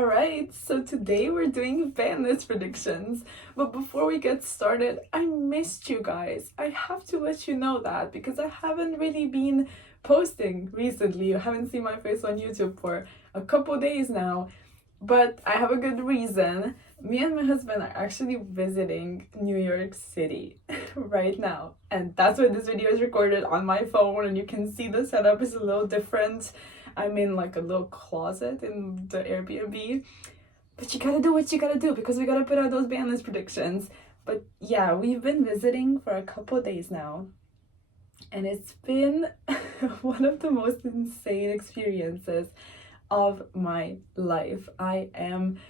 Alright, so today we're doing Banlist predictions. But before we get started, I missed you guys. I have to let you know that because I haven't really been posting recently. You haven't seen my face on YouTube for a couple days now. But I have a good reason. Me and my husband are actually visiting New York City right now. And that's why this video is recorded on my phone, and you can see the setup is a little different. I'm in like a little closet in the Airbnb. But you gotta do what you gotta do because we gotta put out those Banlist predictions. But yeah, we've been visiting for a couple days now. And it's been one of the most insane experiences of my life. I am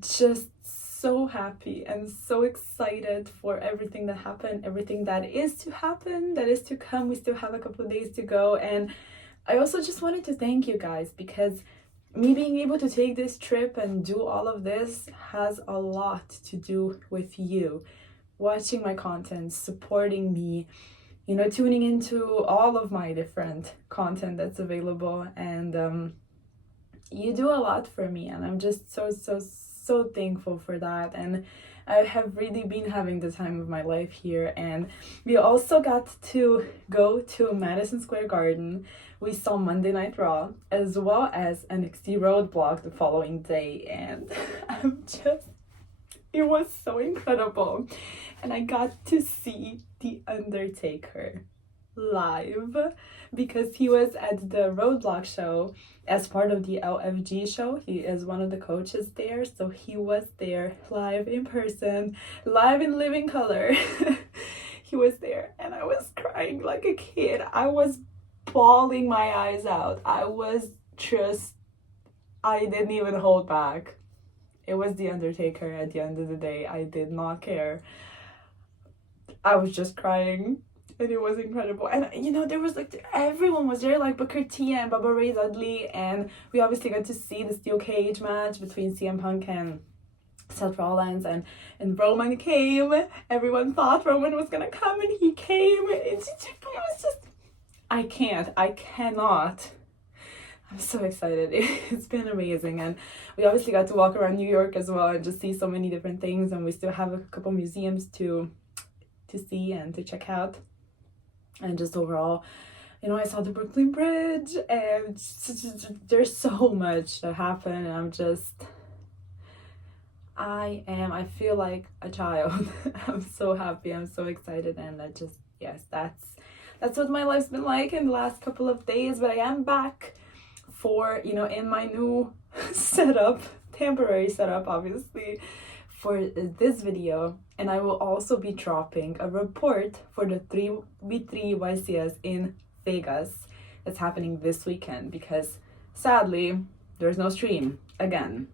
just so happy and so excited for everything that happened, everything that is to happen, that is to come. We still have a couple of days to go. And I also just wanted to thank you guys because me being able to take this trip and do all of this has a lot to do with you watching my content, supporting me, tuning into all of my different content that's available. And you do a lot for me, and I'm just so thankful for that. And I have really been having the time of my life here. And we also got to go to Madison Square Garden. We saw Monday Night Raw as well as NXT Roadblock the following day, and it was so incredible. And I got to see The Undertaker live because he was at the Roadblock show as part of the LFG show. He is one of the coaches there, so he was there live in person, live in living color. He was there, and I was crying like a kid. I was bawling my eyes out. I didn't even hold back. It was The Undertaker at the end of the day. I did not care. I was just crying. And it was incredible. And there was everyone was there, like Booker T and Bubba Ray Dudley, and we obviously got to see the steel cage match between CM Punk and Seth Rollins, and Roman came. Everyone thought Roman was gonna come, and he came. It was just, I cannot. I'm so excited. It's been amazing. And we obviously got to walk around New York as well and just see so many different things, and we still have a couple museums to see and to check out. And just overall, I saw the Brooklyn Bridge, and there's so much that happened, and I feel like a child. I'm so happy, I'm so excited, and that's what my life's been like in the last couple of days. But I am back for, in my new setup, temporary setup, obviously, for this video. And I will also be dropping a report for the 3v3 YCS in Vegas that's happening this weekend because sadly there's no stream again.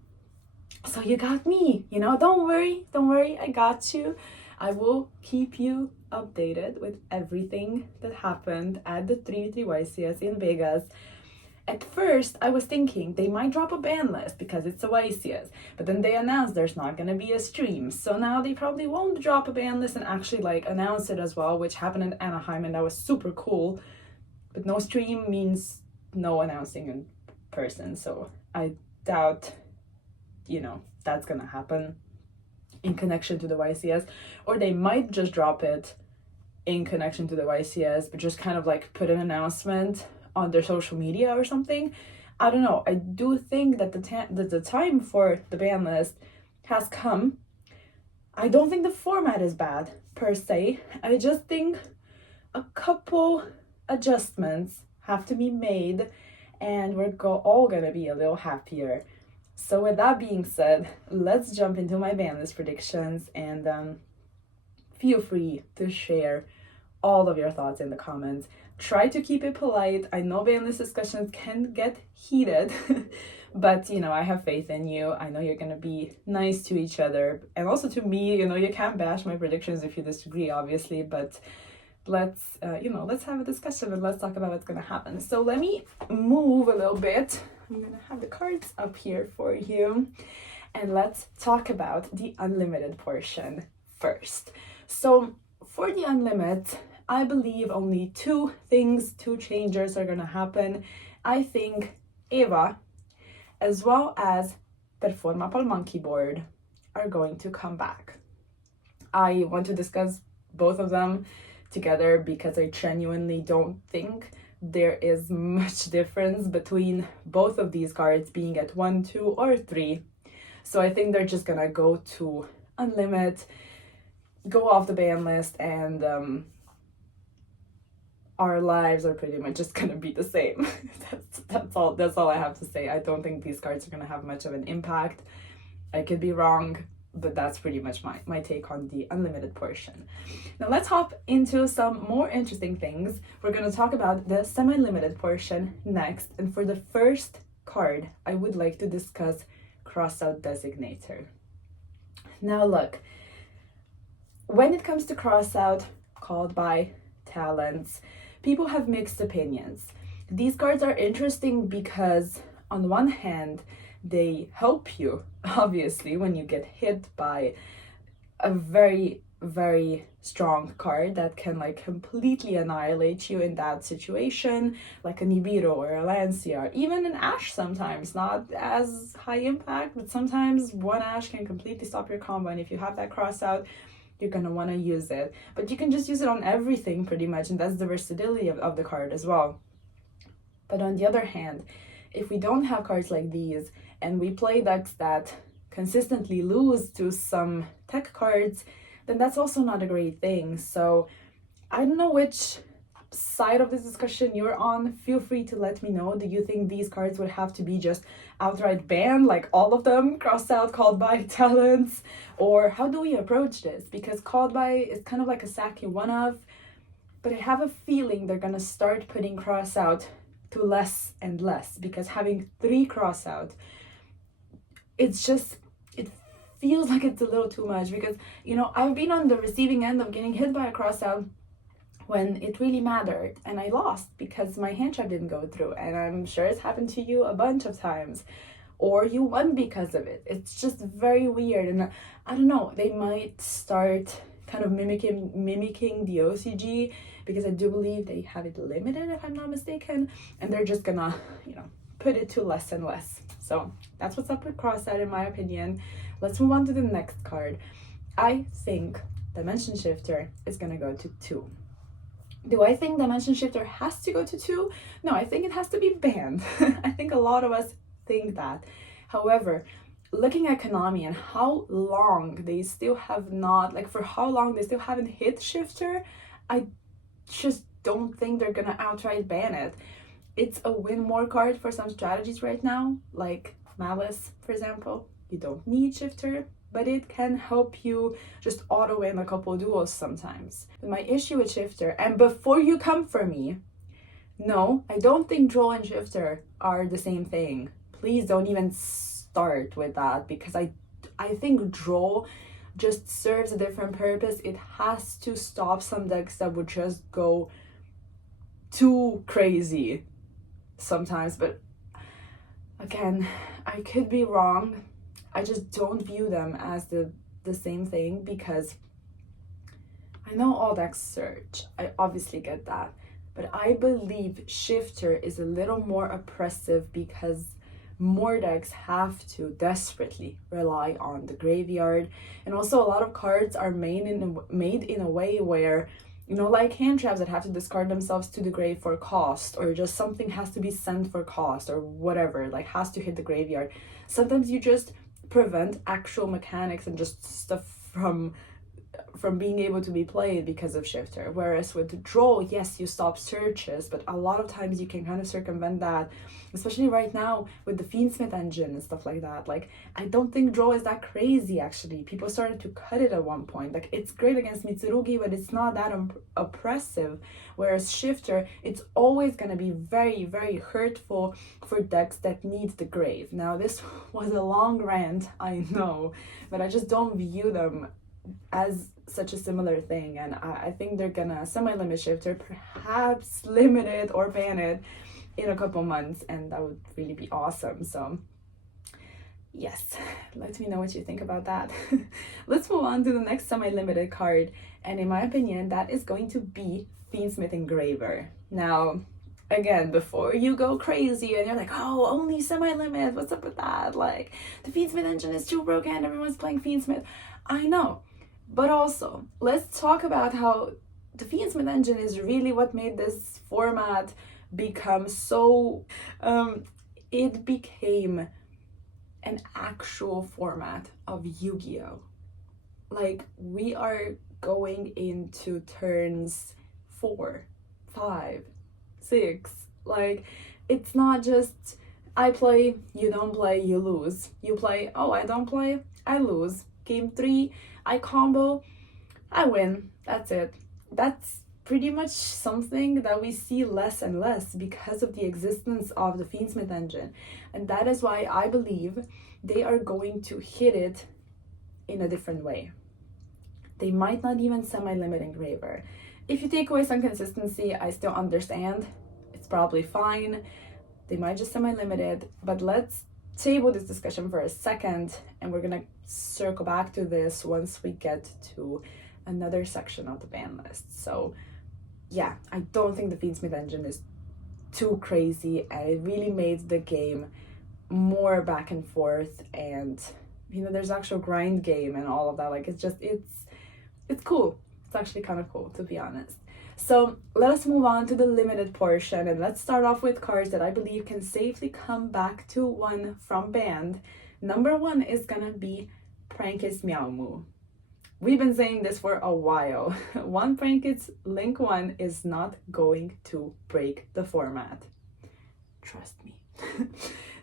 So you got me, don't worry, I got you. I will keep you updated with everything that happened at the 3v3 YCS in Vegas. At first, I was thinking they might drop a ban list because it's a YCS, but then they announced there's not going to be a stream. So now they probably won't drop a ban list and actually announce it as well, which happened in Anaheim, and that was super cool. But no stream means no announcing in person. So I doubt, that's going to happen in connection to the YCS, or they might just drop it in connection to the YCS, but just kind of put an announcement on their social media or something. I don't know. I do think that the time for the ban list has come. I don't think the format is bad per se. I just think a couple adjustments have to be made, and we're all gonna be a little happier. So with that being said, let's jump into my ban list predictions, and feel free to share all of your thoughts in the comments. Try to keep it polite. I know Banlist discussions can get heated, but I have faith in you. I know you're gonna be nice to each other and also to me. You can't bash my predictions if you disagree, obviously, but let's have a discussion and let's talk about what's gonna happen. So let me move a little bit. I'm gonna have the cards up here for you, and let's talk about the unlimited portion first. So for the unlimited, I believe only two changes are gonna happen. I think Eva, as well as Performa Pal Monkey Board are going to come back. I want to discuss both of them together because I genuinely don't think there is much difference between both of these cards being at 1, 2, or 3. So I think they're just gonna go to Unlimit, go off the ban list, and our lives are pretty much just gonna be the same. That's all I have to say. I don't think these cards are gonna have much of an impact. I could be wrong, but that's pretty much my take on the unlimited portion. Now let's hop into some more interesting things. We're going to talk about the semi-limited portion next, and for the first card I would like to discuss Crossout Designator. Now look, when it comes to Crossout called by talents, people have mixed opinions. These cards are interesting because on one hand they help you, obviously, when you get hit by a very, very strong card that can like completely annihilate you in that situation, like a Nibiru or a Lancia, or even an Ash sometimes, not as high impact, but sometimes one Ash can completely stop your combo, and if you have that cross out, you're gonna want to use it. But you can just use it on everything pretty much, and that's the versatility of the card as well. But on the other hand, if we don't have cards like these, and we play decks that consistently lose to some tech cards, then that's also not a great thing. So I don't know which side of this discussion you're on. Feel free to let me know. Do you think these cards would have to be just outright banned, like all of them, crossed out, called by talents? Or how do we approach this? Because called by is kind of like a Saki one-of, but I have a feeling they're gonna start putting cross out to less and less, because having 3 cross out, it feels like it's a little too much. Because, you know, I've been on the receiving end of getting hit by a cross out when it really mattered, and I lost because my hand trap didn't go through, and I'm sure it's happened to you a bunch of times, or you won because of it. It's just very weird, and I don't know, they might start kind of mimicking the OCG, because I do believe they have it limited, if I'm not mistaken, and they're just gonna, you know, put it to less and less. So that's what's up with Crossout, in my opinion. Let's move on to the next card. I think Dimension Shifter is gonna go to 2. Do I think Dimension Shifter has to go to 2? No, I think it has to be banned. I think a lot of us think that. However, looking at Konami and how long they still have not, like for how long they still haven't hit Shifter, I just don't think they're gonna outright ban it. It's a win more card for some strategies right now, like Malice, for example. You don't need Shifter, but it can help you just auto win a couple duels sometimes. But my issue with Shifter, and before you come for me, no, I don't think Draw and Shifter are the same thing. Please don't even start with that, because I think Draw just serves a different purpose. It has to stop some decks that would just go too crazy sometimes, but again, I could be wrong. I just don't view them as the same thing, because I know all decks surge. I obviously get that, but I believe Shifter is a little more oppressive because more decks have to desperately rely on the graveyard, and also a lot of cards are made in a way where, you know, like hand traps that have to discard themselves to the grave for cost, or just something has to be sent for cost, or whatever, like has to hit the graveyard. Sometimes you just prevent actual mechanics and just stuff from being able to be played because of Shifter. Whereas with Draw, yes, you stop searches, but a lot of times you can kind of circumvent that, especially right now with the Fiendsmith engine and stuff like that. Like, I don't think Draw is that crazy, actually. People started to cut it at one point. Like, it's great against Mitsurugi, but it's not that oppressive. Whereas Shifter, it's always going to be very, very hurtful for decks that need the grave. Now, this was a long rant, I know, but I just don't view them as such a similar thing, and I think they're gonna semi-limit Shifter, perhaps limit it or ban it in a couple months, and that would really be awesome. So yes, let me know what you think about that. Let's move on to the next semi-limited card, and in my opinion that is going to be Fiendsmith Engraver. Now, again, before you go crazy and you're like, oh, only semi-limit, what's up with that? Like, the Fiendsmith engine is too broken, everyone's playing Fiendsmith. I know. But also, let's talk about how the Fiendsmith engine is really what made this format become so... it became an actual format of Yu-Gi-Oh! Like, we are going into turns 4, 5, 6. Like, it's not just I play, you don't play, you lose. You play, oh, I don't play, I lose. Game 3, I combo, I win. That's it. That's pretty much something that we see less and less because of the existence of the Fiendsmith engine. And that is why I believe they are going to hit it in a different way. They might not even semi-limit engraver. If you take away some consistency, I still understand. It's probably fine. They might just semi-limit it, but let's table this discussion for a second, and we're gonna circle back to this once we get to another section of the ban list. So yeah, I don't think the Fiendsmith engine is too crazy, and it really made the game more back and forth, and you know, there's actual grind game and all of that. Like, it's cool. It's actually kind of cool, to be honest. So let us move on to the limited portion, and let's start off with cards that I believe can safely come back to 1 from banned. Number 1 is gonna be Prankist Meow Moo. We've been saying this for a while. 1 Prankist Link 1 is not going to break the format. Trust me.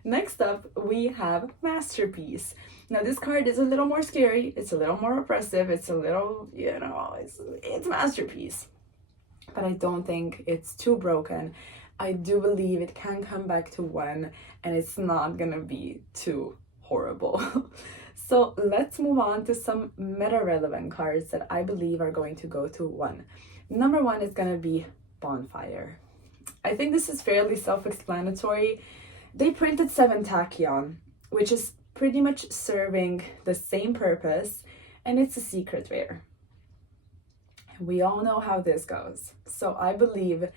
Next up, we have Masterpiece. Now, this card is a little more scary, it's a little more oppressive, it's a little, you know, it's Masterpiece. But I don't think it's too broken. I do believe it can come back to 1, and it's not gonna be too horrible. So let's move on to some meta-relevant cards that I believe are going to go to 1. Number 1 is gonna be Bonfire. I think this is fairly self-explanatory. They printed 7 Tachyon, which is pretty much serving the same purpose, and it's a secret rare. We all know how this goes. So I believe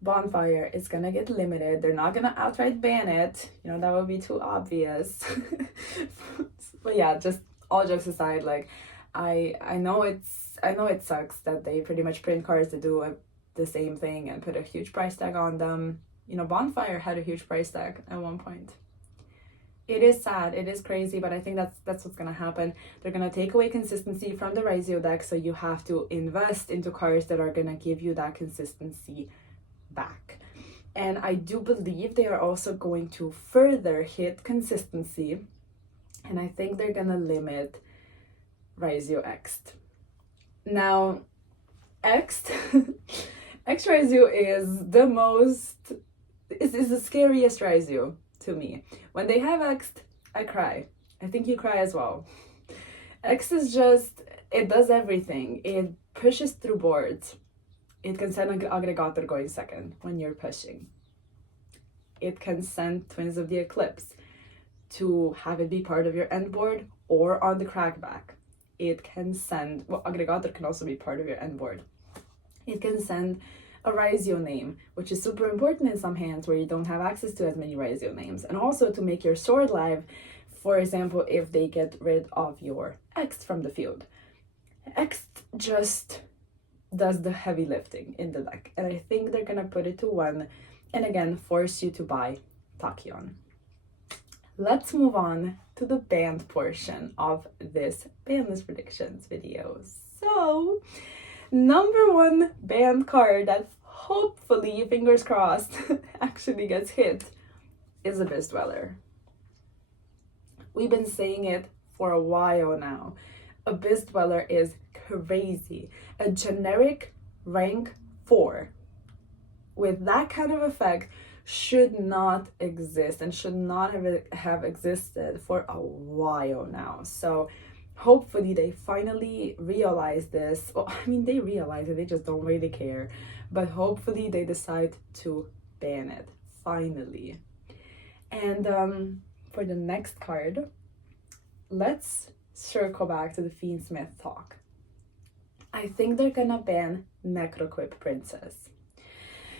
Bonfire is gonna get limited. They're not gonna outright ban it. You know, that would be too obvious. But yeah, just all jokes aside, like, I know it sucks that they pretty much print cards that do the same thing and put a huge price tag on them. You know, Bonfire had a huge price tag at one point. It is sad, it is crazy, but I think that's what's gonna happen. They're gonna take away consistency from the Raizio deck, so you have to invest into cards that are gonna give you that consistency back. And I do believe they are also going to further hit consistency, and I think they're gonna limit Raizio X. Now, X Raizio is the scariest Raizio to me. When they have X, I cry. I think you cry as well. X is just, it does everything. It pushes through boards. It can send an aggregator going second when you're pushing. It can send Twins of the Eclipse to have it be part of your end board or on the crackback. It can send, well, aggregator can also be part of your end board. It can send a Raizio name, which is super important in some hands where you don't have access to as many Raizio names, and also to make your sword live, for example, if they get rid of your X from the field. X just does the heavy lifting in the deck, and I think they're gonna put it to 1, and again, force you to buy Tachyon. Let's move on to the banned portion of this Banlist predictions video. So, number 1 banned card that hopefully, fingers crossed, actually gets hit is Abyss Dweller. We've been saying it for a while now. Abyss Dweller is crazy. A generic rank 4 with that kind of effect should not exist and should not have existed for a while now. So hopefully they finally realize this. Well, I mean, they realize it, they just don't really care. But hopefully they decide to ban it, finally. And for the next card, let's circle back to the Fiendsmith talk. I think they're gonna ban Necroquip Princess.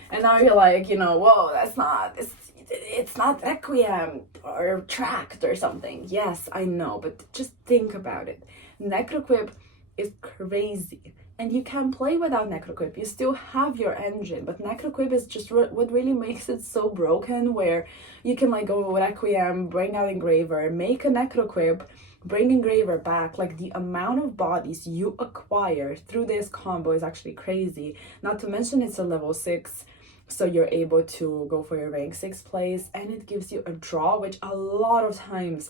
And now you're like, you know, whoa, it's not Requiem or Tracked or something. Yes, I know, but just think about it. Necroquip is crazy. And you can play without Necroquip. You still have your engine, but Necroquip is just what really makes it so broken, where you can like go Requiem, bring out Engraver, make a Necroquip, bring Engraver back. Like, the amount of bodies you acquire through this combo is actually crazy. Not to mention it's a level 6, so you're able to go for your rank 6 plays, and it gives you a draw, which a lot of times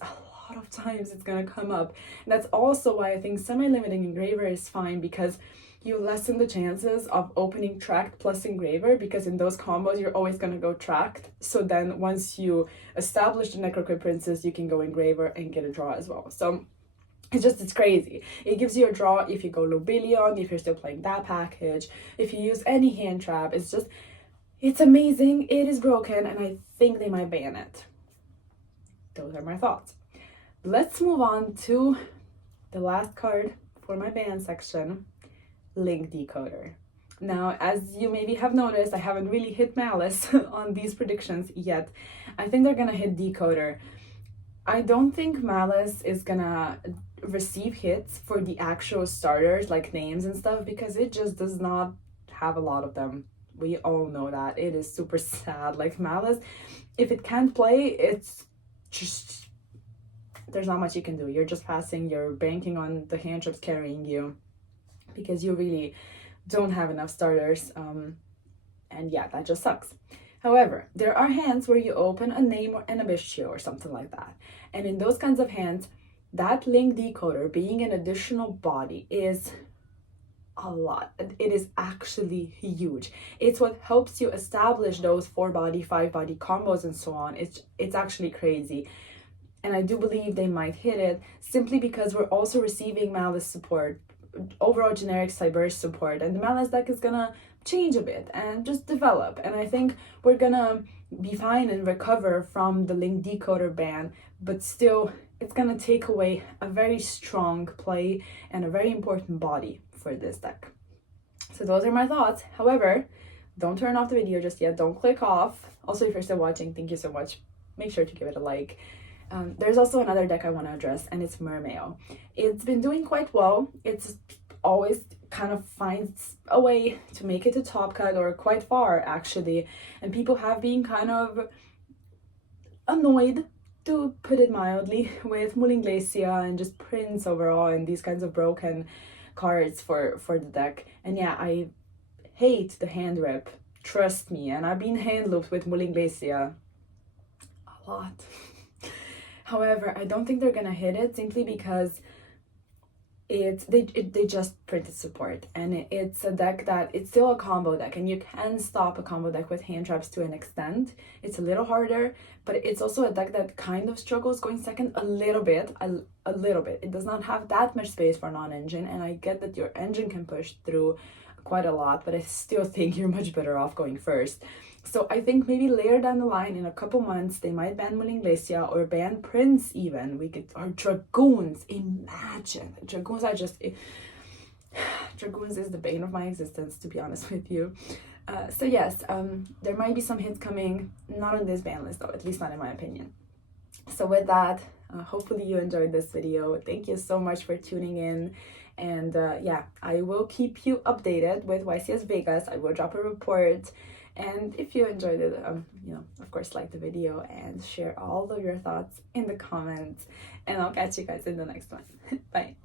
it's gonna come up. And that's also why I think semi-limiting Engraver is fine, because you lessen the chances of opening Tracked plus Engraver, because in those combos you're always going to go Tracked. So then once you establish the Necroquip Princess, you can go Engraver and get a draw as well. So it's crazy. It gives you a draw if you go Lobilion, if you're still playing that package, if you use any hand trap. It's amazing. It is broken, and I think they might ban it. Those are my thoughts. Let's move on to the last card for my ban section. Link Decoder. Now, as you maybe have noticed, I haven't really hit Malice on these predictions yet. I think they're gonna hit Decoder. I don't think Malice is gonna receive hits for the actual starters, like names and stuff, because it just does not have a lot of them. We all know that. It is super sad. Like, Malice, if it can't play, it's just, there's not much you can do. You're just passing, you're banking on the hand traps carrying you, because you really don't have enough starters, and yeah, that just sucks. However, there are hands where you open a name or an Abyssio or something like that, and in those kinds of hands, that Link Decoder being an additional body is a lot. It is actually huge. It's what helps you establish those 4-body, 5-body combos and so on. It's actually crazy. And I do believe they might hit it, simply because we're also receiving Malice support, overall generic Cyber support, and the Malice deck is gonna change a bit and just develop, and I think we're gonna be fine and recover from the Link Decoder ban, but still it's gonna take away a very strong play and a very important body for this deck. So those are my thoughts. However, don't turn off the video just yet. Don't click off. Also, if you're still watching, thank you so much. Make sure to give it a like. There's also another deck I want to address, and it's Mermail. It's been doing quite well. It's always kind of finds a way to make it to top cut, or quite far actually, and people have been kind of annoyed, to put it mildly, with Mulinglacia and just Prince overall, and these kinds of broken cards for the deck. And yeah, I hate the hand rip, trust me, and I've been hand looped with Mulinglacia a lot. However, I don't think they're gonna hit it, simply because they just printed support, and it's a deck that it's still a combo deck, and you can stop a combo deck with hand traps to an extent. It's a little harder, but it's also a deck that kind of struggles going second a little bit. It does not have that much space for non-engine, and I get that your engine can push through quite a lot, but I still think you're much better off going first. So I think maybe later down the line, in a couple months, they might ban Mulinglacia or ban Prince even. Or Dragoons. Imagine. Dragoons are just... Dragoons is the bane of my existence, to be honest with you. So yes, there might be some hits coming. Not on this ban list though, at least not in my opinion. So with that, hopefully you enjoyed this video. Thank you so much for tuning in. And yeah, I will keep you updated with YCS Vegas. I will drop a report. And if you enjoyed it, of course, like the video and share all of your thoughts in the comments. And I'll catch you guys in the next one. Bye.